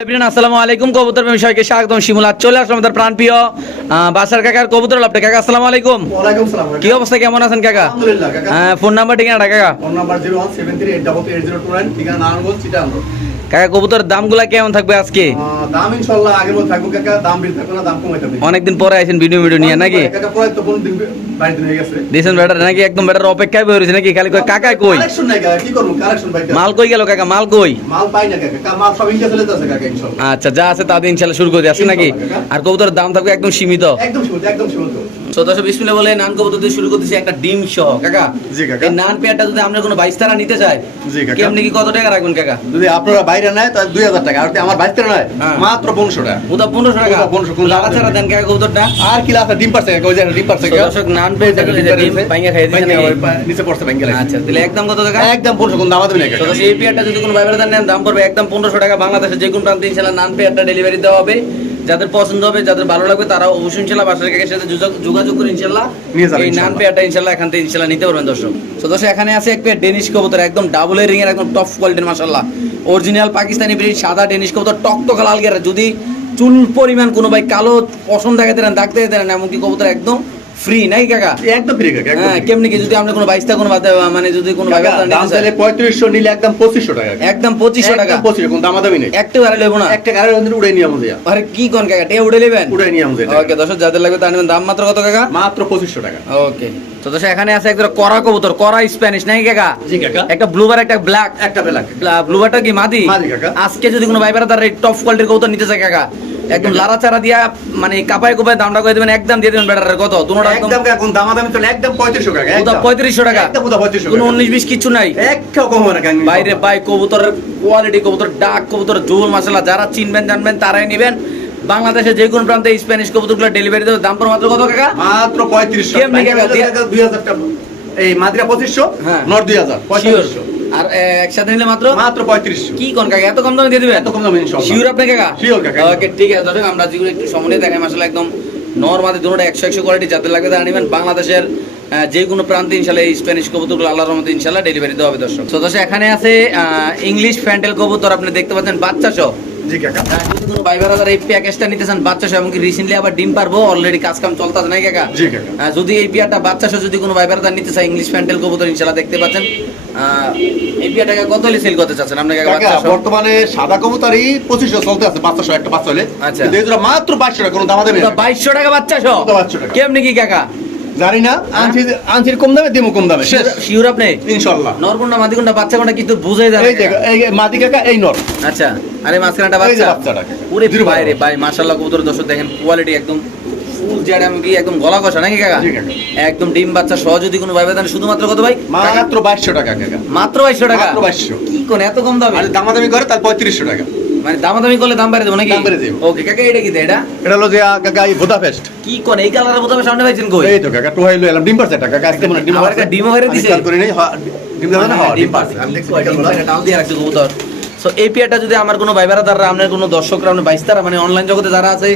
আসসালামু আলাইকুম। কবুতর বিষয়কে স্বাগতম। শিমুলা চলে আসলাম আমাদের প্রাণপ্রিয় বাসার কাকার কবুতর লাপটে। কাকা আসসালামু আলাইকুম। কি অবস্থা? কেমন আছেন কাকা? ফোন নাম্বার ঠিকানাটা কাকা? Phone number zero one seven three eight double eight zero two nine ঠিকানা নারায়ণগঞ্জ কাকা কবুতর দামগুলা কেমন থাকবে আজকে? দাম ইনশাল্লাহ আগের মতো থাকব কাকা দাম বেশি থাকবে না দাম কমে থাকবে। অনেকদিন পরে আইছেন ভিডিও ভিডিও নিয়ে নাকি? কাকা পরে তো কোন দিন বাইরে দিন হয়ে গেছে। বেটার নাকি একদম বেটার অপেক্ষায় রয়েছে নাকি? খালি কয় কাকা কই? কালেকশন নাই কাকা কি করব কালেকশন ভাই মাল কই গেল কাকা মাল কই? মাল পাই না কাকা মাল সব চলে যাচ্ছে কাকা ইনশাল্লাহ আচ্ছা যা আছে তা দিয়ে ইনশাল্লাহ শুরু করে আসছে নাকি? আর কবুতরের দাম থাকবে একদম সীমিত? একদম সীমিত একদম সীমিত। বিসমিল্লাহ বলে নান কবুতর শুরু করতেছি একটা ডিম সহ কাকা জি কাকা। এই নান পেয়ারটা যদি আমরা কোনো বাইশ তারা নিতে চাই জি কাকা। কেমনি কি কত টাকা রাখবেন কাকা? যদি আপনারা বাইরে নেয় তাহলে দুই হাজার টাকা। আর আমার বাইরে নেয় হ্যাঁ। মাত্র পনেরোশো টাকা। ওটা পনেরোশো টাকা। ওটা 1500 কোনো লাড়া ছাড়া দেন কাকা কবুতরটা। আর কি ডিম পারছে কাকা ওই যে ডিম পারছে দর্শক নান পেয়ারটা ডিম ভাঙিয়ে খাইয়ে দিয়েছে ভাইঙ্গা, নাকি? ওই পা- নিচে পড়ছে। আচ্ছা তাহলে একদম কত টাকা একদম পনেরোশো কোন দাম দেবে না কাকা। সদস্য এই পেয়ারটা যদি কোনো ভাইবার নেন দাম পড়বে একদম পনেরোশো টাকা। বাংলাদেশের যে কোনো প্রান্তে নান পেয়ারটা ডেলিভারি দেওয়া হবে। যাদের পছন্দ হবে যাদের ভালো লাগবে তারা অবশ্যই ইনশাল্লাহ বাসার কাকের সাথে যোগাযোগ- করে ইনশাল্লাহ এই নান পেয়ারটা ইনশাল্লাহ এখান থেকে ইনশাল্লাহ নিতে পারবেন দর্শক। তো দর্শক এখানে আছে এক পেয়ার ডেনিশ কবুতর একদম ডাবল রিং এর একদম টপ কোয়ালিটির মাসাল্লাহ অরিজিনাল পাকিস্তানি ব্রিড সাদা ডেনিশ কবুতর টকটকা লাল গেরা যদি চুল পরিমাণ কোনো ভাই কালো পছন্দ দেখাতে দেন দাগ দেখাতে দেন এমনকি কবুতর একদম ফ্রি নাকি কাকা? একদম ফ্রি কাকা হ্যাঁ কেমনি কি যদি কোনো বাইশটা কোনো মানে যদি কোনো দাম চাইলে পঁয়ত্রিশশো নিলে একদম পঁচিশশো টাকা। একদম পঁচিশশো টাকা? পঁচিশশো কোন দামা দামি নেই। একটু ভাড়া লেবো না? একটা মধ্যে উড়ে নিয়ে আমাদের আরে কি কোন কাকা টে উঠে নেবেন উড়ে নিয়ে আমাদের ওকে দর্শক যাদের লাগবে তার দাম মাত্র কত কাকা? মাত্র পঁচিশশো টাকা। ওকে তো দর্শক এখানে আছে একদম করা কবুতর করা স্প্যানিশ নাকি কাকা? জি কাকা। একটা ব্লুবার একটা ব্ল্যাক একটা বেলা ব্লুবারটা কি মাদি? মাদি কাকা। আজকে যদি কোনো ভাইবার তার টপ কোয়ালিটির কবুতর নিতে চায় কাকা একদম লারা চারা দিয়া মানে কাপায় কুপায় দামটা করে দেবেন একদম দিয়ে দেবেন বেটারের কত? দুটোটা একদম কোন দামা দামি চলে একদম পঁয়ত্রিশশো টাকা একদম। পঁয়ত্রিশশো টাকা। পঁয়ত্রিশশো কোনো উনিশ বিশ কিচ্ছু নাই। একটাও কম না কাকা বাইরে বাই কবুতরের কোয়ালিটি কবুতর ডাক কবুতর জোল মশলা যারা চিনবেন জানবেন তারাই নেবেন। বাংলাদেশে যে কোনো প্রান্তে স্প্যানিশ কবুতরগুলো ডেলিভারি দেবে। দাম পর মাত্র কত কাকা? মাত্র পঁয়ত্রিশশো? দুই হাজার টাকা এই মাদিরা পঁচিশশো হ্যাঁ। নর দুই হাজার পঁয়ত্রিশশো Sure. আর একসাথে নিলে মাত্র? মাত্র পঁয়ত্রিশশো। কি কোন কাকা? এত কম দামে দিয়ে দিবেন? এত কম দামে শিওর আপনি কাকা? শিওর কাকা। ওকে ঠিক আছে ধরেন আমরা যেগুলো একটু একদম নর্মালি দুটো একশো একশো কোয়ালিটি যাদের লাগবে তারা নেবেন। বাংলাদেশের যে কোনো প্রান্তে ইনশাল্লাহ এই স্প্যানিশ কবুতরগুলো আল্লাহর রহমতে ইনশাল্লাহ ডেলিভারি দেওয়া হবে দর্শক। তো দর্শক এখানে আছে ইংলিশ ফ্যান্টেল কবুতর আপনি দেখতে পাচ্ছেন বাচ্চা সহ। জি কাকা। যদি কোনো ভাই ব্রাদার এই প্যাকেজটা নিতে চান বাচ্চা সহ এমনকি রিসেন্টলি আবার ডিম পারব অলরেডি কাজ কাম চলতেছে নাই কাকা? জি কাকা। যদি এই বিয়াটা বাচ্চা সহ যদি কোনো ভাই ব্রাদার নিতে চায় ইংলিশ প্যান্টেল কবুতর ইনশাল্লাহ দেখতে পাচ্ছেন। এই বিয়াটাকে কত হলে সেল করতে চাচ্ছেন? আপনাকে বাচ্চা বর্তমানে সাদা কবুতারই পঁচিশশো চলতে আছে পাঁচশো একটা বাচ্চা হলে। আচ্ছা। মাত্র বাইশশো টাকা কোনো দামা দেবে টাকা বাচ্চা সহ? কত 2200 টাকা? কেমনি কি কাকা? জানি না আনছি আনছির কম দামে দিমু কম দামে। শিওর আপনি? ইনশাল্লাহ। নরকুন্ডা মাদিকুন্ডা বাচ্চা কোনটা কিন্তু বুঝে যায় এই যে এই মাদি কাকা এই নর। আচ্ছা আরে মাঝখানটা বাচ্চা? বাচ্চাটা। পুরে জিরো বাইরে ভাই মাশাআল্লাহ কবুতর দর্শক দেখেন কোয়ালিটি একদম ফুল জেড আমি কি একদম গলা কষা নাকি কাকা? একদম ডিম বাচ্চা সহ যদি কোনো ভাই দেন শুধুমাত্র কত ভাই? মাত্র বাইশশো টাকা কাকা। মাত্র বাইশশো টাকা? মাত্র 2200 কি কোন এত কম দামে? আর দামাদামি করে তার পঁয়ত্রিশশো টাকা। মানে দামাদামি করলে দাম দেবো নাকি? দাম দেবো। ওকে কাকা এটা কি এটা? এটা হলো যে কাকা এই বুদাপেস্ট কি কোন এই কালারের বুদাপেস্ট সামনে পাইছেন কই? এই তো কাকা টু হাইলো এলাম ডিম পারছে কাকা আজকে মনে ডিম পারছে। ডিম হয়ে দিছে? কাল করি নাই হ্যাঁ, ডিম দাও না হ্যাঁ, ডিম পারছে। আমি দেখছি এটা টাও দিয়ে রাখছি কবুতর। সো এই যদি আমার কোনো ভাইবারা দ্বারা আপনার কোনো দর্শকরা আপনার তারা মানে অনলাইন জগতে যারা আছে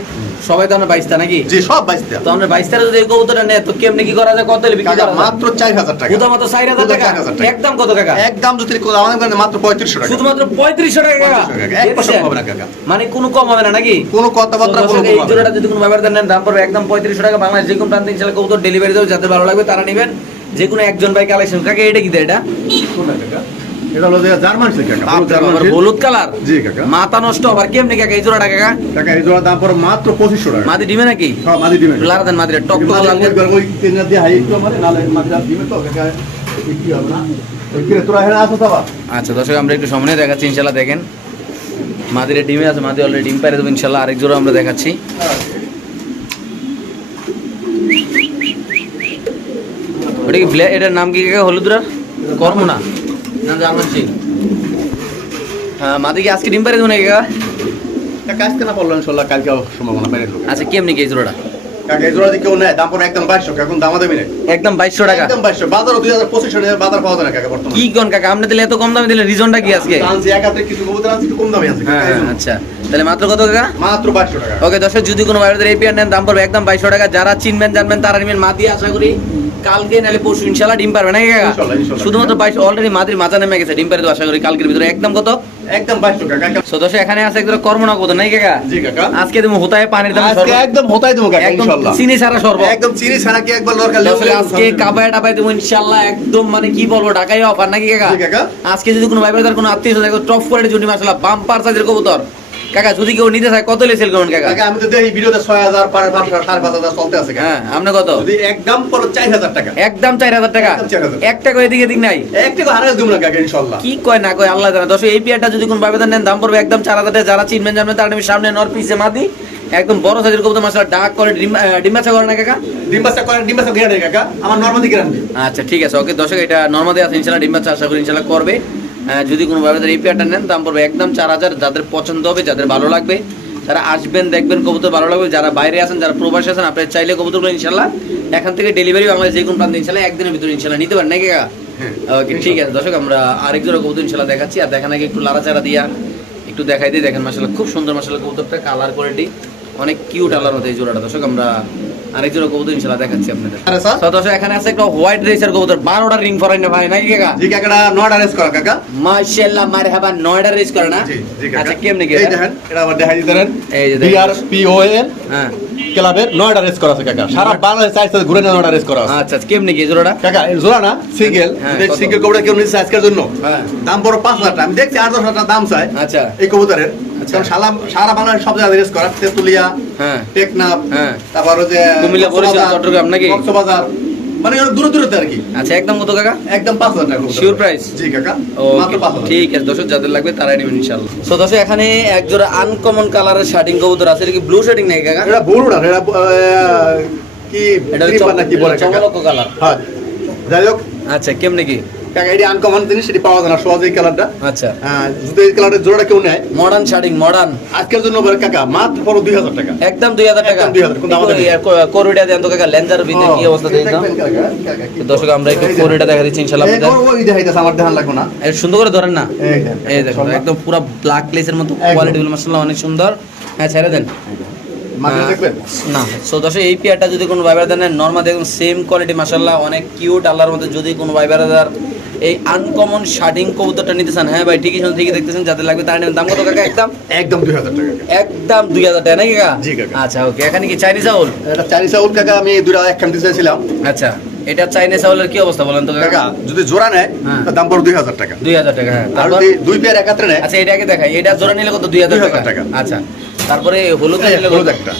সবাই তো আপনার বাইশতা নাকি? জি সব বাইশটা। তো আপনার বাইশতারা যদি কবুতরটা নেয় তো কেমনি কি করা যায়? কত কাকা মাত্র চার হাজার টাকা। কোথা মতো চার হাজার টাকা? 4,000 টাকা। একদম কত টাকা একদম যদি আমাদের কাছে মাত্র পঁয়ত্রিশশো টাকা। শুধুমাত্র পঁয়ত্রিশশো টাকা কাকা। এক পয়সা হবে না কাকা। মানে কোনো কম হবে না নাকি? কোনো কথাবার্তা কোনো এই জোড়াটা যদি কোনো ব্যাপার নেন দাম পড়বে একদম পঁয়ত্রিশশো টাকা। বাংলাদেশ যে কোনো প্রান্তে ইনশাল্লাহ কবুতর ডেলিভারি দেবে যাদের ভালো লাগবে তারা নেবেন। যে কোনো একজন ভাই কালেকশন কাকে এটা কি দেয় এটা? এটা হলো জার্মান সিল কাকা পুরো জার্মান আবার সিল। হলুদ কালার। জি কাকা। মাথা নষ্ট আবার কেমনি কাকা এই জোড়াটা কাকা? কাকা এই জোড়া দাম পড়ে মাত্র পঁচিশশো টাকা। মাদি ডিমে নাকি? হ্যাঁ মাদি ডিমে। লারা দেন মাদিরে টক টক লাল মাদি ওই তিন দিয়ে হাই একটু আমারে নালে মাদি ডিমে তো কাকা কি হবে না? ওই কিরে তোরা এখানে আসো বাবা আচ্ছা দর্শক আমরা একটু সামনে দেখাচ্ছি ইনশাল্লাহ দেখেন। মাদিরে ডিমে আছে মাদি অলরেডি ডিম পারে দেবো ইনশাল্লাহ আরেক জোড়া আমরা দেখাচ্ছি। ওটা কি এটার নাম কি কাকা? হলুদরার? কর্ম না না জার্মান সিং হ্যাঁ মাদি কি আজকে ডিম পারে দেবো নাকি কাকা? কাকা আজকে না পড়ল ইনশাল্লাহ কালকে সম্ভাবনা বাইরে আচ্ছা কেমনি কি জোড়াটা? কাকা এই জোড়া দিয়ে কেউ নেয় দাম পড়ে একদম বাইশশো এখন দামা দেবে না একদম বাইশশো টাকা? একদম বাইশশো বাজারও দুই হাজার পঁচিশশো বাজার পাওয়া যায় না কাকা বর্তমানে। কি কোন কাকা? আপনি তাহলে এত কম দামে দিলে রিজনটা কি আজকে? আনছি এক কিছু কবুতর আনছি কম দামে আছে কাকা, হ্যাঁ। আচ্ছা। তাহলে মাত্র কত কাকা? মাত্র বাইশশো টাকা। ওকে দর্শক যদি কোনো ভাইদের এই পেয়ার নেন দাম পড়বে একদম বাইশশো টাকা। যারা চিনবেন জানবেন তারা নেবেন। মাদি আশা করি কালকে নাহলে পরশু ইনশাল্লাহ ডিম পারবে নাকি কাকা। শুধুমাত্র বাইশ অলরেডি মাদির মাথা নেমে গেছে ডিম পারে তো আশা করি কালকের ভিতরে। একদম কত? একদম বাইশশো কাকা। সো দর্শক এখানে আছে একদম কর্মনা কবুতর নাই কাকা? জি কাকা। আজকে তুমি হোতায় পানির দামে আজকে একদম হতাই দেবো কাকা ইনশাআল্লাহ চিনি ছাড়া সর্ব একদম চিনি ছাড়া কি একবার দরকার লেবু আজকে কাবায় টাবায় তুমি ইনশাআল্লাহ একদম মানে কি বলব ঢাকাই অফার নাকি কাকা? জি কাকা। আজকে যদি কোনো ভাই ব্রাদার কোনো আত্মীয় স্বজন টপ কোয়ালিটি জুটি মাসাল্লাহ বাম্পার সাইজের কবুতর কাকা যদি কেউ নিতে চায় কত লেসেল করুন কাকা? কাকা আমি তো দেখি ভিডিওতে ছয় হাজার পাঁচ পাঁচ সাড়ে পাঁচ হাজার চলতে আছে হ্যাঁ আপনি কত? যদি একদম পড়ো চার হাজার টাকা। একদম চার হাজার টাকা? একদম 4,000 এক টাকা এদিকে এদিক নাই? এক টাকা হারাই দেবো না কাকা ইনশাল্লাহ কি কয় না কয় আল্লাহ জানে। দর্শক এই পেয়ারটা যদি কোন ভাবে নেন দাম পড়বে একদম চার হাজার টাকা। যারা চিনবেন জানবেন তার আমি সামনে নর পিসে মাদি একদম বড় সাইজের কবুতর মাসাল ডাক করে ডিম্বাচা করে না কাকা? ডিম্বাসা করে ডিম্বাসা গ্যারান্টি কাকা আমার নর্মালি গ্যারান্টি। আচ্ছা ঠিক আছে ওকে। দর্শক এটা নর্মাদি আছে ইনশাল্লাহ ডিম্বাচা আশা করি ইনশাল্লাহ করবে। যদি কোনো ভাবে এই পেয়ারটা নেন দাম পড়বে একদম চার হাজার যাদের পছন্দ হবে যাদের ভালো লাগবে যারা আসবেন দেখবেন কবুতর ভালো লাগবে যারা বাইরে আছেন যারা প্রবাসী আছেন আপনার চাইলে কবুতরগুলো ইনশাল্লাহ এখান থেকে ডেলিভারি বাংলাদেশ যে কোনো প্রান্তে ইনশাল্লাহ একদিনের ভিতরে ইনশাল্লাহ নিতে পারেন নাকি কাকা? হ্যাঁ। ওকে ঠিক আছে দর্শক আমরা আরেক জোড়া কবুতর ইনশাল্লাহ দেখাচ্ছি আর দেখান আগে একটু লাড়াচাড়া দিয়া একটু দেখাই দিই। দেখেন মাসাল্লাহ খুব সুন্দর মাসাল্লাহ কবুতরটা কালার কোয়ালিটি অনেক কিউট আলার মতো এই জোড়াটা। দর্শক আমরা আরেক জোড়া কবুতর ইনশাল্লাহ দেখাচ্ছি আপনাদের। তো দর্শক এখানে আছে একটা হোয়াইট রেসার কবুতর। বারোটা রিং ফরাই না ভাই নাকি কাকা? জি কাকাটা নট আরেস্ট করা কাকা। মাশাআল্লাহ মারহাবা নয়ডা রেস করে না? জি জি কাকা। আচ্ছা কেমনে কি এই দেখেন এটা আবার দেখাই দিতে এই যে দেখেন। বিআর পি ও এন হ্যাঁ। ক্লাবের নয়টা রেস করা আছে কাকা। সারা বাংলাদেশ সাইজ ঘুরে না নয়টা রেস করা আছে। আচ্ছা আচ্ছা, কেমনে কি জোড়াটা? কাকা জোড়া না সিঙ্গেল হ্যাঁ, সিঙ্গেল কবুতর কেউ নিচ্ছে আজকের জন্য। হ্যাঁ। দাম বড় পাঁচ হাজার টাকা। আমি দেখছি আট দশ হাজার টাকা দাম চাই আচ্ছা। এই কবুতরের। সারা সারা বাংলাদেশ সব জায়গায় রেস করা তেতুলিয়া হ্যাঁ। টেকনাফ হ্যাঁ। তারপর যে কুমিল্লা, বরিশাল, চট্টগ্রাম নাকি? কক্সবাজার। মানে দূরে দূরে আর কি। আচ্ছা একদম কত কাকা? একদম পাঁচ হাজার টাকা। কবুতর। Sure জি কাকা। মাত্র ওকে ঠিক আছে দর্শক যাদের লাগবে তারাই নেবেন ইনশাআল্লাহ। সো দর্শক এখানে এক জোড়া আনকমন কালারের শার্টিং কবুতর আছে। এটা কি ব্লু শার্টিং নাকি কাকা? এটা বড় না এটা কি এটা কি বলে কাকা? কালার হ্যাঁ। যাই হোক। আচ্ছা কেমনে কি? কাকা এটি আনকমন জিনিস সেটি পাওয়া যায় না সহজে এই কালারটা আচ্ছা। যদি এই কালারের জোড়াটা কেউ নেয়। মডার্ন শার্টিং মডার্ন আজকের জন্য বলে কাকা মাত্র পড়ো দুই হাজার টাকা। একদম দুই হাজার টাকা। একদম 2000 কোনো আমাদের কোরিটা দেন তো কাকা লেন্সার ভিতরে কি অবস্থা এই দেখেন তো। দেখবেন কাকা, কাকা, কি- দর্শক আমরা একটু কোরিটা দেখা দিচ্ছি ইনশাআল্লাহ ওই- ওই আমার ধ্যান লাগবে না। এই সুন্দর করে ধরেন না। এই সুন্দর। একদম পুরো ব্ল্যাক লেসের মতো একদম। কোয়ালিটি গুলো মাশাআল্লাহ অনেক সুন্দর। হ্যাঁ ছেড়ে দেন। না সো দর্শক এই পেয়ারটা যদি কোনো ভাই ব্রাদার নেন নর্মাল দেখুন সেম কোয়ালিটি মাসাল্লাহ অনেক কিউট আল্লাহর মধ্যে যদি কোনো ভাই ব্রাদার এই আনকমন শার্টিং কবুতরটা নিতে চান হ্যাঁ ভাই ঠিকই শুনুন ঠিকই দেখতেছেন যাদের লাগবে তার দাম কত কাকা একদম? একদম দুই হাজার টাকা। একদম দুই হাজার টাকা নাকি কাকা? জি কাকা। আচ্ছা ওকে এখানে কি চাইনিজ চাউল? এটা চারি চাউল কাকা আমি দুটা এক দিতে চাইছিলাম। আচ্ছা। এটা চাইনা চাউলের কি অবস্থা বলেন তো কাকা? যদি জোড়া নেয় হ্যাঁ। দাম পড়ো দুই হাজার টাকা। দুই হাজার টাকা হ্যাঁ। আর দুই পেয়ার একাত্রে নেয় আচ্ছা এটাকে দেখাই। এটা জোড়া নিলে কত? দুই হাজার 2000 টাকা। আচ্ছা তারপরে হলুদ নিলে হলুদ একটা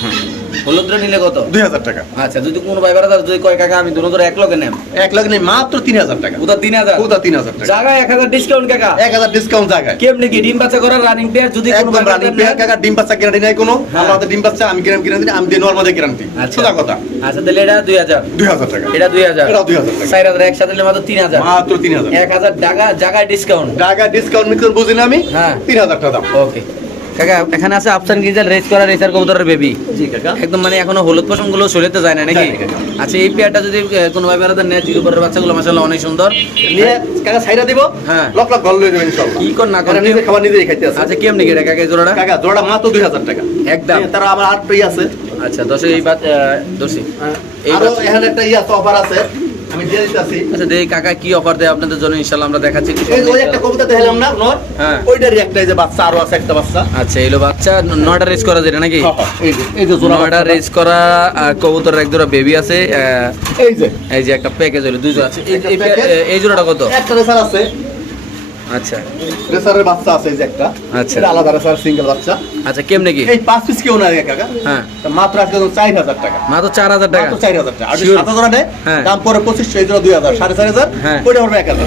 নিলে কত? দুই হাজার টাকা। আচ্ছা যদি কোনো ভাই বেড়াদার যদি কয় কাকা আমি দুটো এক লগে নেম এক লাখ নেই মাত্র তিন হাজার টাকা। ওটা তিন হাজার? ওটা তিন হাজার টাকা। জায়গায় এক হাজার ডিসকাউন্ট কাকা। এক হাজার ডিসকাউন্ট জায়গায়। কেমনি কি ডিম বাচ্চা করার রানিং পেয়ার যদি একদম রানিং পেয়ার কাকা ডিম বাচ্চা গ্যারান্টি নাই কোনো। হ্যাঁ। আমাদের ডিম বাচ্চা আমি গ্যারান্টি আমি দিয়ে নর্মাল গ্যারান্টি আচ্ছা। সোজা কথা। আচ্ছা তাহলে এটা দুই হাজার। দুই হাজার টাকা। এটা দুই হাজার। এটাও 2000 টাকা। চার হাজার একসাথে নিলে মাত্র তিন হাজার। মাত্র তিন হাজার। এক হাজার টাকা জায়গায় ডিসকাউন্ট টাকা ডিসকাউন্ট বুঝি না আমি। হ্যাঁ। তিন হাজার টাকা দাম। ওকে কাকা এখানে আছে আফসান গিজাল রেস করা রেসার কবুতরের বেবি জি কাকা। একদম মানে এখনও হলুদ পশমগুলো যায় না নাকি। আচ্ছা এই পেয়ারটা যদি আহ, কোনো ভাই বেড়াদার নেয় জিরো পরের বাচ্চাগুলো মাসাল্লাহ অনেক সুন্দর। নিয়ে কাকা সাইডা দিব। হ্যাঁ। লক লক লয়ে যাবেন ইনশাআল্লাহ। কি কর না কর নিজে খাবার নিজেই খাইতে আছে। আচ্ছা কেমনি কি এটা কাকা জোড়াটা? কাকা জোড়া মাত্র দুই হাজার টাকা। একদম। হ্যাঁ, তারা আবার আট পেয়ে আছে। আচ্ছা দশে এই বাচ্চা দশি এই এখানে একটা ইয়া অফার আছে। আমি দিয়ে দিতেছি। আচ্ছা দেখি কাকা কি অফার দেয় আপনাদের জন্য ইনশাল্লাহ আমরা দেখাচ্ছি এই ওই একটা কবিতা দেখলাম না নর? হ্যাঁ। ওইটারই একটা এই যে বাচ্চা আরও আছে একটা বাচ্চা। আচ্ছা এলো বাচ্চা নয়টা রেস করা যেটা নাকি? হ্যাঁ, হ্যাঁ, এই যে এই যে নয়টা রেস করা কবুতর এক জোড়া বেবি আছে এই যে। এই যে একটা প্যাকেজ হলো দুই জোড়া আছে এই জোড়াটা কত? একটা রেসার আছে। আচ্ছা। রেসারের বাচ্চা আছে এই যে একটা। আচ্ছা। আলাদা রেসার সিঙ্গেল বাচ্চা। আচ্ছা কেমনে কি? এই পাঁচ পিস কেউ না কাকা। হ্যাঁ। মাত্র আজকে চার হাজার টাকা। মাত্র চার হাজার টাকা? মাত্র চার হাজার টাকা। আর সাত হাজার নেয়। দাম পরে পঁচিশশো এই জোড়া দুই হাজার। সাড়ে চার হাজার। ওইটা পড়বে এক হাজার।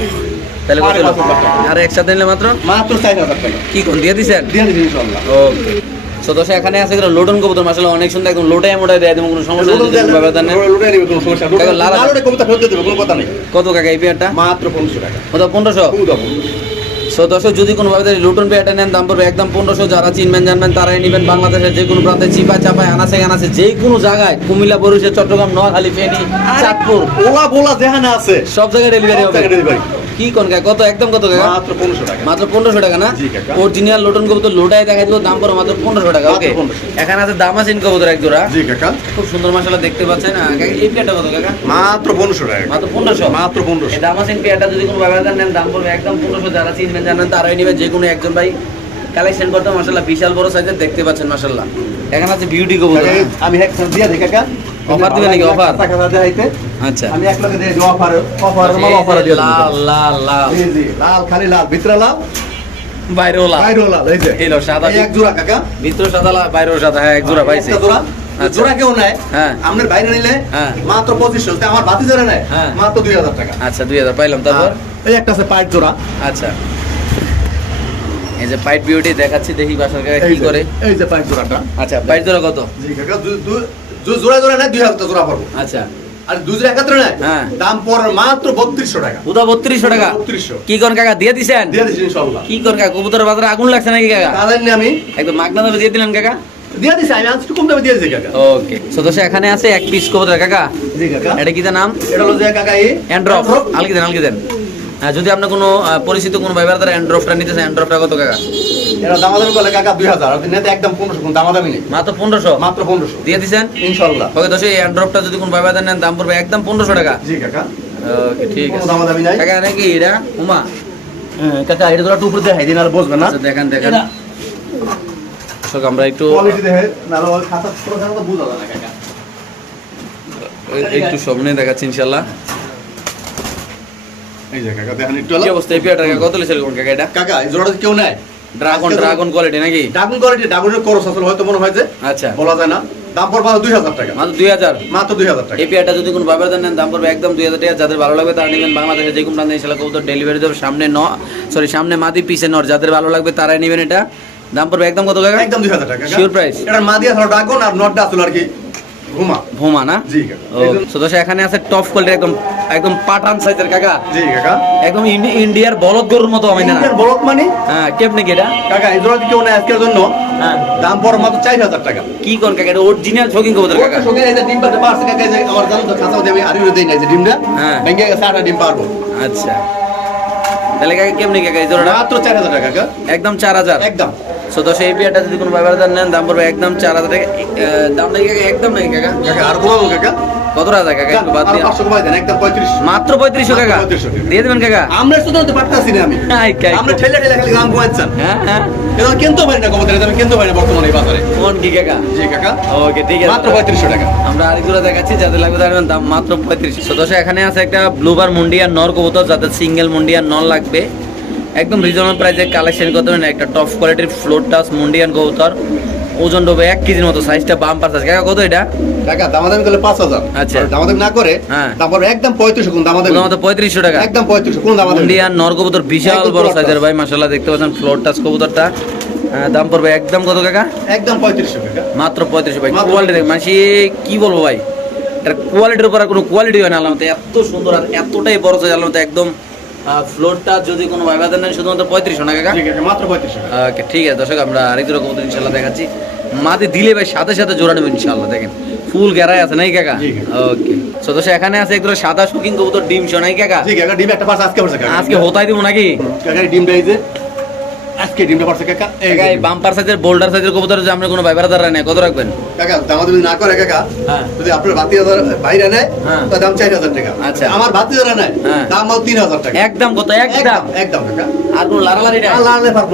তাহলে কত সাড়ে হলো? পাঁচ হাজার টাকা। আর একসাথে নিলে মাত্র? মাত্র চার হাজার টাকা। কি কোন দিয়ে দিছেন? দিয়ে দিবি ইনশাল্লাহ ওকে। সো দশে এখানে আছে এগুলো লোটন কবুতর। মাসাল্লাহ অনেক সুন্দর একদম লোটাই মোটাই দেয় কোনো সমস্যা নেই কোনো ব্যাপার নেই। লুটে নিবে কোনো সমস্যা লাল- লাল কবিতা ফেরত দেবে কোনো কথা নেই। কত কাকা এই পেয়ারটা? মাত্র পনেরোশো টাকা। কত পনেরোশো। সো দর্শক যদি কোনোভাবে লুটন পেয়ারটা নেন দাম পড়বে একদম পনেরোশো। যারা চিনবেন জানবেন তারাই নেবেন বাংলাদেশের যে কোনো প্রান্তে। চিপা চাপায় আনাসে আনাসে যে কোনো জায়গায় কুমিল্লা বরিশাল চট্টগ্রাম নোয়াখালী ফেনী চাঁদপুর। ওলা বোলা যেখানে আছে। সব জায়গায় ডেলিভারি হবে। delivery। কি কোন কাকা কত? একদম কত কাকা মাত্র পনেরোশো টাকা। মাত্র টাকা না? জি, কাকা। অরিজিনাল লোটন কবুতর দেখা দিল দাম পড়ো মাত্র টাকা ওকে এখানে আছে দামাসিন কবুতর এক জোড়া। জি কাকা। খুব সুন্দর দেখতে পাচ্ছেন। কাকা এই পেয়ারটা কত কাকা? মাত্র টাকা। মাত্র মাত্র পনেরোশো। এই দামাসিন পেয়ারটা যদি কোনো নেন দাম পড়বে একদম পনেরোশো। যারা চিনবেন জানেন তারাই নেবেন যে কোনো একজন ভাই। কালেকশন করতে মাসাল্লাহ বিশাল বড় সাইজের দেখতে পাচ্ছেন মাসাল্লাহ এখানে আছে বিউটি কবুতর। আমি এক দিয়ে কাকা। দিবেন নাকি? টাকা দেখাইতে আচ্ছা। আমি এক লগে দিয়ে অফার অফার মাল অফার দিয়ে লাল লাল লাল। জি জি লাল খালি লাল ভিতরে লাল? বাইরেও লাল। বাইরেও লাল এই যে। এই লো, সাদা এক জোড়া কাকা। ভিতরে সাদা লাল বাইরেও সাদা। হ্যাঁ এক জোড়া পাইছি। একটা জোড়া। আচ্ছা। জোড়া কেউ নেয় হ্যাঁ। আপনার বাইরে নিলে হ্যাঁ। মাত্র পঁচিশশো। আমার বাতি নেয় হ্যাঁ। মাত্র দুই হাজার টাকা। আচ্ছা দুই হাজার পাইলাম। তারপর? এই একটা আছে পাইপ জোড়া। আচ্ছা। এই যে পাইট বিউটি দেখাচ্ছি দেখি বাসার কি করে। এই যে পাইপ জোড়াটা। আচ্ছা পাইট জোড়া কত? জি কাকা জোড়া জোড়া নেয় দুই হাজার জোড়া পড়ব। আচ্ছা। আর নেয় হ্যাঁ। দাম পড়ে মাত্র বত্রিশশো টাকা। উদা বত্রিশশো টাকা। বত্রিশশো। কি কোন কাকা দিয়ে দিছেন? দিয়ে দিচ্ছি ইনশাল্লাহ কি কোন কাকা কবুতরের বাজারে আগুন লাগছে নাকি কাকা? তাদের আমি। একদম মাগনা দামে দিয়ে দিলেন কাকা? দিয়ে দিচ্ছি আমি আজ কম দামে দিয়ে দিচ্ছি কাকা। ওকে। সদস্য এখানে আছে এক পিস কবুতর কাকা। জি কাকা। এটা কি নাম? এটা হলো যে কাকা এই আলকি দেন আলকি দেন। যদি আপনার কোনো পরিচিত কোনো ভাইবার দ্বারা নিতে চান কত কাকা? এটা দামাদামি করলে কাকা দুই হাজার আর নেতে একদম পনেরোশো কোনো দামাদামি নেই। মাত্র পনেরোশো? মাত্র পনেরোশো। দিয়ে দিছেন? ইনশাল্লাহ ওকে দোষে এই যদি কোনো নেন দাম পড়বে একদম পনেরোশো টাকা। জি কাকা। ওকে ঠিক আছে। দামাদামি নাই। কাকা নাকি এটা উমা কাকা এটা তোরা টুপুর দেখাই দিন আর বসবে না। আচ্ছা দেখেন দেখেন। আমরা একটু একটু সামনে দেখাচ্ছি ইনশাল্লাহ এই যে কাকা দেখেন একটু অবস্থা? এই পেয়ারটা কত লিখেছিল কোন কাকা এটা? কাকা এই জোড়াটা কেউ নেয়? ড্রাগন ড্রাগন কোয়ালিটি নাকি? ডাগুন কোয়ালিটি ডাগুনের করস আসলে হয়তো মনে হয় যে আচ্ছা। বলা যায় না। দাম পড়বে দুই হাজার টাকা। মাত্র দুই হাজার? মাত্র দুই হাজার টাকা। এই পেয়ারটা যদি কোনো ব্যবহার নেন দাম পড়বে একদম দুই হাজার টাকা। যাদের ভালো লাগবে তারা নেবেন বাংলাদেশে যে কোনো প্রান্তে ইনশাল্লাহ কবুতর ডেলিভারি দেবে। সামনে ন সরি সামনে মাদি পিছে নর। যাদের ভালো লাগবে তারাই নেবেন এটা। দাম পড়বে একদম কত টাকা একদম দুই হাজার টাকা। Sure price? এটার মা দিয়ে আসলে ডাগুন আর নটটা আসলে আর কি ঘুমা। ভোমা না? জি সদস্য এখানে আছে টপ কোয়ালিটি একদম একদম পাঠান সাইজের কাকা। জি কাকা। একদম ইন্ডিয়ার বলদ গরুর মতো আমি না? ইন্ডিয়ান বলদ মানে? হ্যাঁ কেমনি কি এটা? কাকা এই জোড়া কেউ নেয় আজকের জন্য? হ্যাঁ। দাম পড়ে মাত্র চার হাজার টাকা। কি কোন কাকা এটা অরিজিনাল শৌখিন কবুতর কাকা? এই যে ডিম পাতে পারছে কাকা এই যে আমার জানো তো খাসাও দেবে আর দেই না যে ডিমটা। হ্যাঁ। ব্যাংকে গেছে আটা ডিম পারব আচ্ছা। তাহলে কাকা কেমনি কাকা এই জোড়াটা? মাত্র চার হাজার টাকা কাকা। একদম চার হাজার? এই পেয়ারটা যদি কোনো নেন দাম পড়বে একদম চার হাজার টাকা। দাম নাকি কাকা? একদম নাকি কাকা? কাকা আর কাকা? কত টাকা কাকা? একটু বাদ দিয়ে। পাঁচশো কমাই দেন একদম পঁয়ত্রিশ মাত্র পঁয়ত্রিশশো কাকা মাত্র 3500 টাকা। দিয়ে দেবেন কাকা? আমরা শুধু তো পারতাছি না আমি। আমরা ঠেলে ঠেলে খালি দাম কমাচ্ছেন। হ্যাঁ হ্যাঁ। কিন্তু কিনতে পারি না কমাতে আমি কিনতে পারি না বর্তমানে এই বাজারে। কোন কি কাকা? জি কাকা। ওকে ঠিক আছে। মাত্র পঁয়ত্রিশশো টাকা। আমরা আরেক জোড়া দেখাচ্ছি যাদের লাগবে দাম মাত্র এখানে আছে একটা ব্লুবার মুন্ডিয়ার নর কবুতর যাদের সিঙ্গেল মুন্ডিয়ার নর লাগবে। একদম রিজনেবল প্রাইসে কালেকশন করতে পারেন একটা টপ কোয়ালিটির ফ্লোর টাস মুন্ডিয়ান কবুতর ওজন ডোবে এক কেজির মতো সাইজটা বাম পাস আছে কত এটা? টাকা দামাদামি করলে পাঁচ হাজার। আচ্ছা। দামাদামি না করে হ্যাঁ। তারপর একদম পঁয়ত্রিশশো কোন দামাদামি। ওজন পঁয়ত্রিশশো টাকা। একদম পঁয়ত্রিশশো কোন দামাদামি। ইন্ডিয়ান নর কবুতর বিশাল বড় সাইজের ভাই মাসাল্লাহ দেখতে পাচ্ছেন ফ্লোর টাচ কবুতরটা। দাম পড়বে একদম কত কাকা? একদম পঁয়ত্রিশশো টাকা মাত্র পঁয়ত্রিশ ভাই কোয়ালিটি মাসি কি বলব ভাই? এটার কোয়ালিটির উপর কোনো কোয়ালিটি হয় না আলামতে এত সুন্দর আর এতটাই বড় সাইজ আলামতে একদম ফ্লোরটা যদি কোনো শুধুমাত্র পঁয়ত্রিশশো না কাকা? ঠিক আছে মাত্র পঁয়ত্রিশশো। ওকে ঠিক আছে দর্শক আমরা আরেক রকম ইনশাল্লাহ দেখাচ্ছি। মাটি দিলে ভাই সাথে সাথে জোড়া নেবেন ইনশাল্লাহ দেখেন। ফুল গ্যারাই আছে নাই কাকা? ওকে। সো এখানে আছে একদম সাদা শুকিং কবুতর ডিম শো নাই কাকা? ঠিক আছে ডিম একটা পাশ আজকে আজকে হতাই দিব নাকি? কাকা ডিম ডিমটা এই যে আজকে ডিমটা পড়ছে কাকা। এই। বাম্পার সাইজের বোল্ডার সাইজের কবুতর যে আমরা কোনো ভাই বাজার নেয় কত রাখবেন? কাকা দামাদামি না করে কাকা হ্যাঁ। যদি আপনার বাতি হাজার বাইরে নেয় হ্যাঁ। তো দাম চার হাজার টাকা। আচ্ছা। আমার বাতি যারা নেয় হ্যাঁ। দাম আমার তিন হাজার টাকা। একদম কত? একদম। একদম কাকা। আর কোনো আর লাল লেফার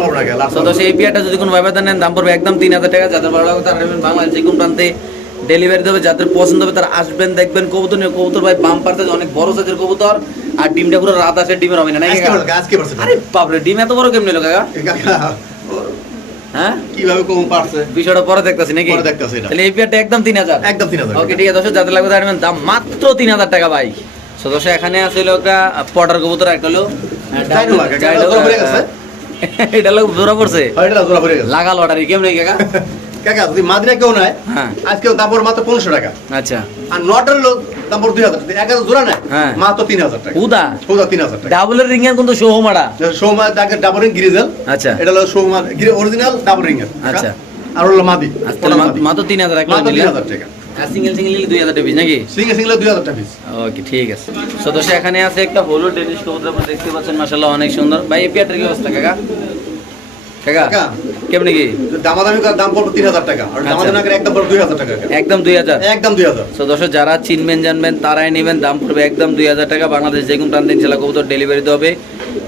না কাকা বিয়াটা যদি কোনো ভাইবাদার নেন দাম পড়বে একদম তিন হাজার টাকা। যাদের ভালো লাগবে তারা নেবেন বাংলাদেশ যে কোনো প্রান্তে ডেলিভারি দেবে যাদের পছন্দ হবে তারা আসবেন দেখবেন কবুতর নিয়ে। কবুতর ভাই বাম পারতে অনেক বড় সাইজের কবুতর আর ডিমটা পুরো রাত আসে ডিমের হবে না আরে বাপরে ডিম এত বড় কেমনি কাকা? হ্যাঁ? কীভাবে কম পারছে? বিষয়টা পরে দেখতেছি নাকি? পরে দেখতাছি এটা। তাহলে এই বিয়ারটা একদম তিন হাজার। একদম তিন হাজার ওকে ঠিক আছে দর্শক যাদের লাগবে তারা দাম মাত্র তিন হাজার টাকা ভাই। সো দর্শক এখানে আছে একটা পটার কবুতর একটা হলো। এটা লোক জোড়া পড়ছে। লাগাল অর্ডারি কেমনি কাকা? কাকা যদি মাদিনা কেউ নেয় হ্যাঁ। আজকে দাম পড়ে মাত্র পনেরোশো টাকা। আচ্ছা। আর নটের লোক দাম পড়ে দুই হাজার। এক হাজার জোড়া নেয় হ্যাঁ। মাত্র তিন হাজার টাকা। উদা চৌদা তিন হাজার টাকা। ডাবলের রিং এর কিন্তু সোহমারা সৌমা তাকে ডাবল রিং গ্রিজেল আচ্ছা। এটা হলো সৌমা অরিজিনাল ডাবল রিং এর। আচ্ছা। আর হলো মাদি আচ্ছা, মাদি। মাত্র তিন হাজার এক মাত্র তিন হাজার টাকা। সিঙ্গেল সিঙ্গেল নিলে দুই হাজার পিস নাকি? সিঙ্গেল সিঙ্গেল দুই হাজার টাকা পিস ওকে ঠিক আছে। দোষে এখানে আছে একটা হলুদ ডেনিশ কবুতর দেখতে পাচ্ছেন মাশাআল্লাহ অনেক সুন্দর। ভাই এই পেয়ারটার কি অবস্থা কাকা? কাকা। কেমনি কি? দামাদামি দাম পড়বে তিন হাজার টাকা। আর আচ্ছা। দামাদামি একদম পড়বে দুই হাজার টাকা। একদম দুই হাজার? একদম দুই হাজার। তো দর্শক যারা চিনবেন জানবেন তারাই নেবেন। দাম পড়বে একদম দুই হাজার টাকা। বাংলাদেশ যে কোনো প্রান্তিক জেলা কবুতর ডেলিভারি দেবে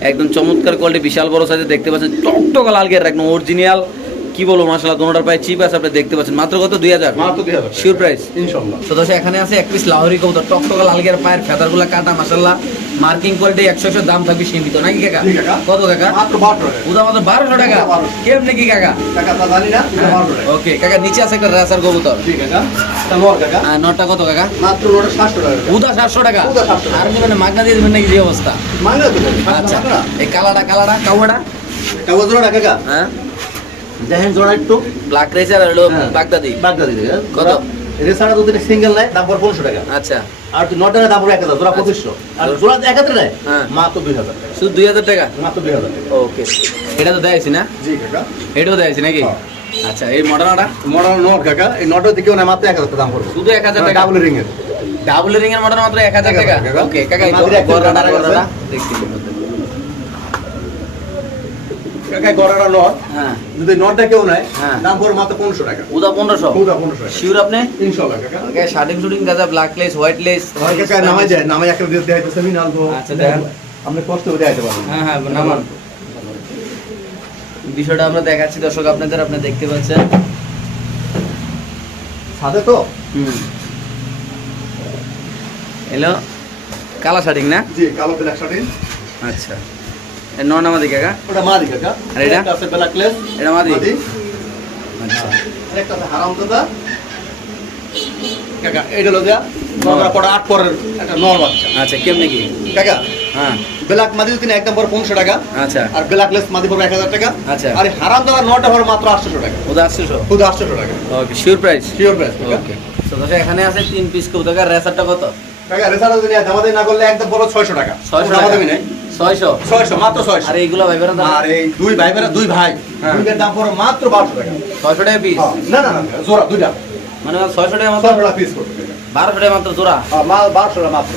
একদম চমৎকার কোয়ালিটি বিশাল বড় সাইজে দেখতে পাচ্ছেন। টকটকা লাল গের একদম অরিজিনাল কি বলব মাসাল্লাহ দুটোটার প্রায় চিপ আছে আপনি দেখতে পাচ্ছেন। মাত্র কত? দুই হাজার? মাত্র দুই হাজার শিওর প্রাইস ইনশাল্লাহ তো দর্শক এখানে আছে এক পিস লাহোরি কবুতর টকটকা লাল গের পায়ের ফেদারগুলো কাটা মাসাল্লাহ মার্কিং কোয়ালিটি একশো একশো দাম থাকবে সীমিত। নাকি কাকা? কত কাকা? মাত্র বারোশো টাকা। উদা মাত্র বারোশো টাকা? কেমনি কি কাকা? টাকা তা জানি না এটা বারোশো টাকা। ওকে কাকা নিচে আছে একটা রেসার কবুতর। ঠিক কাকা। তা কাকা। আর কত কাকা? মাত্র নোটা সাতশো টাকা কাকা। উদা সাতশো টাকা? 700 টাকা। আর নেবেন মাগনা দিয়ে দেবেন নাকি যে অবস্থা? মাংনা আচ্ছা এই কালাটা কালাটা কাউয়াটা? কাগজ জোড়া কাকা? হ্যাঁ। দেখেন জোড়া একটু। ব্ল্যাক রেসার হলো হ্যাঁ। বাগদাদি। বাগদাদি কত? রেসারা যদি সিঙ্গেল নেয় দাম পড়বে পনেরোশো টাকা। আচ্ছা। আর তুই নটা দাম পড়বে এক হাজার জোড়া পঁচিশশো। আর জোড়া এক হাজার নেয়? হ্যাঁ। মাত্র দুই হাজার শুধু দুই হাজার টাকা? মাত্র দুই হাজার টাকা। ওকে এটা তো দেয়ছি না? জি কাকা। এটাও দেয়ছি নাকি? হ্যাঁ। আচ্ছা এই মডার্নটা মডার্ন নট কাকা। এই নটার দিকেও না মাত্র এক হাজার দাম পড়বে। শুধু এক হাজার টাকা? ডাবল রিং এর। ডাবল রিং এর মডার্ন মাত্র এক হাজার টাকা? ওকে কাকা। এই আমাদের একটা গররাটা দাঁড়া গেছে। গররাটা দেখছি কাকা গড়াটা নট হ্যাঁ। যদি নটটা কেউ নেয় হ্যাঁ। দাম পড়বে মাত্র পনেরোশো টাকা। উদা পনেরোশো? চৌদা পনেরোশো শিওর আপনি? ইনশাল্লাহ কাকা। শার্টিং শুটিং কাজা ব্ল্যাক লেস হোয়াইট লেস হয় কাকা নামাই যায় নামাই একটা দিয়ে আমি আচ্ছা, দেখান। আপনি কষ্ট করে পারবেন। হ্যাঁ হ্যাঁ নামান। বিষয়টা আমরা দেখাচ্ছি দর্শক আপনাদের আপনি দেখতে পাচ্ছেন। সাথে তো? হুম। এলো কালা শার্টিং না? জি কালো ব্ল্যাক শার্টিন আচ্ছা। এর ন নামাদি কাকা? ওটা মাদি কাকা। আর এটা? আছে ব্ল্যাক লেস এটা মাদি? মাদি। আচ্ছা। আরেকটা আছে হারাম দাদা। কাকা এটা হলো যা নগরা পড়া আট পরের একটা নর বাচ্চা। আচ্ছা কেমনে কি? কাকা হ্যাঁ। ব্ল্যাক মাদি যদি একদম পর পনেরোশো টাকা। আচ্ছা। আর ব্ল্যাক লেস মাদি পড়বে এক হাজার টাকা। আচ্ছা। আর হারাম দাদা নটা পড়বে মাত্র আটশোশো টাকা। ওদের আসছো শুধু আটশোশো টাকা। Okay sure price sure price okay তো এখানে আছে তিন পিস কবুতর। রেসারটা কত? কাকা রেসারা যদি দামাদামি না করলে একদম বড় ছয়শো টাকা। ছয়শো দামাদামি নেই। ছয়শো? ছয়শো মাত্র ছয়শো। আর এইগুলো ভাই আর এই দুই ভাই বেরা দুই ভাই। হ্যাঁ। দুইটার দাম পড়বে মাত্র বারোশো টাকা। ছয়শো টাকা পিস হ্যাঁ, না না না জোড়া দুইটা। মানে ছয়শো টাকা মাত্র? পিস বারোশো টাকা মাত্র জোড়া? বারোশো টাকা মাত্র।